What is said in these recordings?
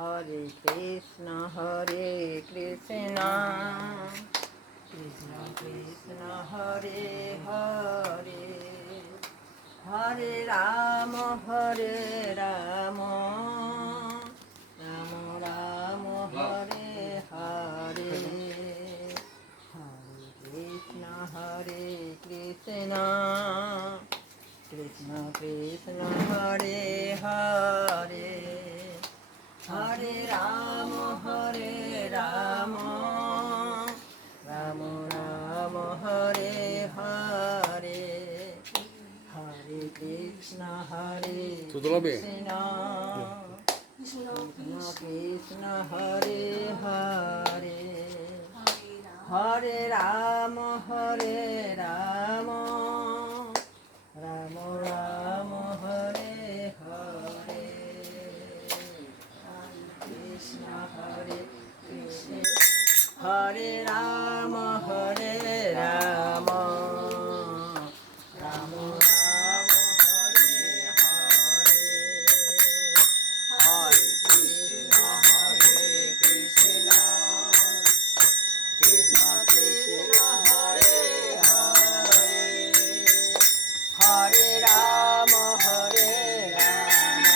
Hare Krishna, Hare Krishna, Krishna Krishna, Hare Hare, Hare Rama, Hare Rama, Rama Rama, Hare Hare, Hare Krishna, Hare Krishna, Krishna Krishna, Hare Hare, Hare Rama, Hare Rama, Rama Rama, Hare Hare, Hare Krishna, Hare Krishna, Krishna Krishna, Hare Hare, Hare Rama, Hare Rama, Rama Rama, Hare Hare, Krishna, Hare Krishna, Hare Rama, Hare Rama, Rama Rama, Hare Hare, Hare Krishna, Hare Krishna, Krishna Krishna, Hare Hare, Hare Rama, Hare Rama,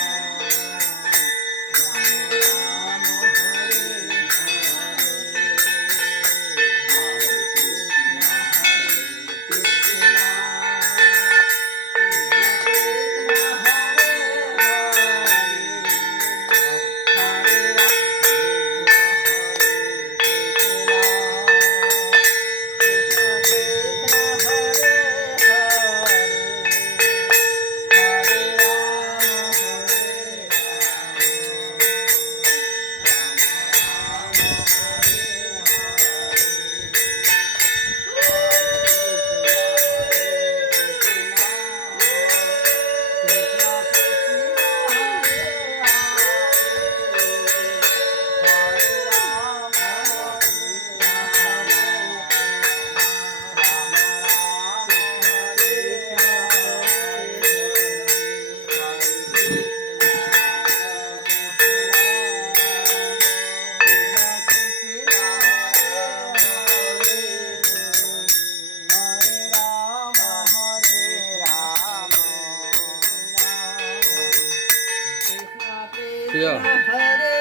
Yeah. Hare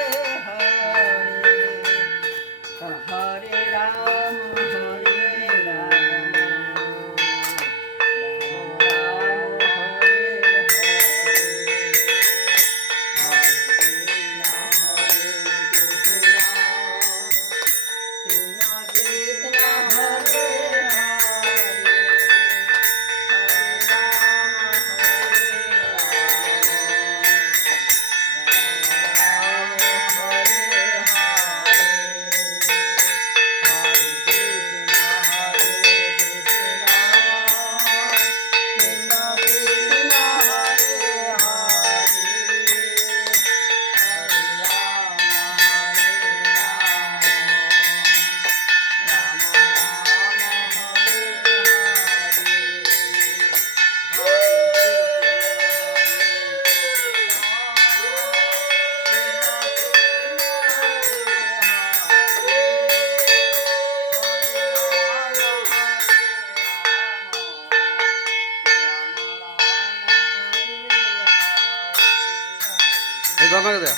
Hare, Hare Rama, Hare Rama, Rama Rama, Hare Hare, Hare Krishna, Krishna Krishna, Hare Hare, Hare Rama, Hare এই বাবাকে দেয়া